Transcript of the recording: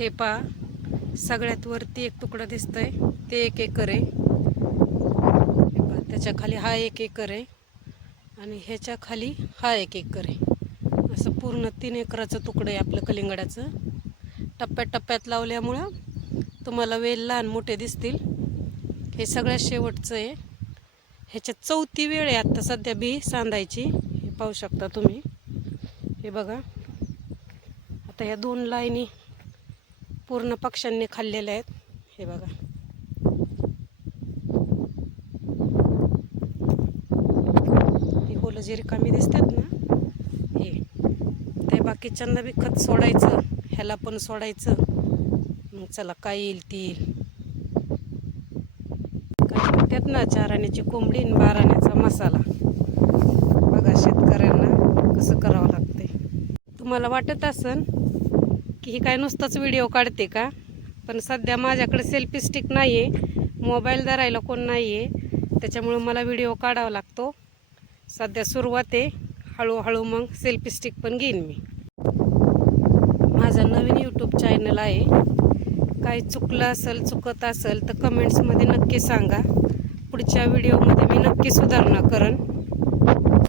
हे पहा, सगळ्यात वरती एक तुकडा दिसतोय ते 1 एकर आहे. हे पहा, त्याच्या खाली हा 1 एकर आहे आणि ह्याच्या खाली हा 1 एकर आहे. असं पूर्ण 3 एकराचं तुकडं आहे आपलं कलिंगडाचं. टप्प्यात लावल्यामुळं तुम्हाला वेल लहान मोठे दिसतील. हे सगळ्यात शेवटचं आहे. ह्याच्यात 4थी वेळ आहे आत्ता सध्या बी सांधायची. हे पाहू शकता तुम्ही. हे बघा, आता ह्या 2 लाईनी पूर्ण पक्ष्यांनी खाल्लेल्या आहेत. हे बघा, ही होलं जे रिकामी दिसतात ना, हे त्या बाकीच्यांना बी खत सोडायचं, ह्याला पण सोडायचं. मग चला काय येईल ती येईल. काय म्हणतात ना, 4 आण्याची कोंबडी आणि 12 आण्याचा मसाला. बघा शेतकऱ्यांना कसं करावं लागते. तुम्हाला वाटत असन की ही काय नुसतंच व्हिडिओ काढते का, पण सध्या माझ्याकडे सेल्फी स्टिक नाही आहे, मोबाईल धरायला कोण नाही आहे, त्याच्यामुळं मला व्हिडिओ काढावा लागतो. सध्या सुरुवात आहे, हळूहळू मग सेल्फी स्टिक पण घेईन मी. माझा नवीन यूट्यूब चॅनल आहे. काही चुकलं असेल, चुकत असेल तर कमेंट्समध्ये नक्की सांगा. पुढच्या व्हिडिओमध्ये मी नक्की सुधारणा करेन.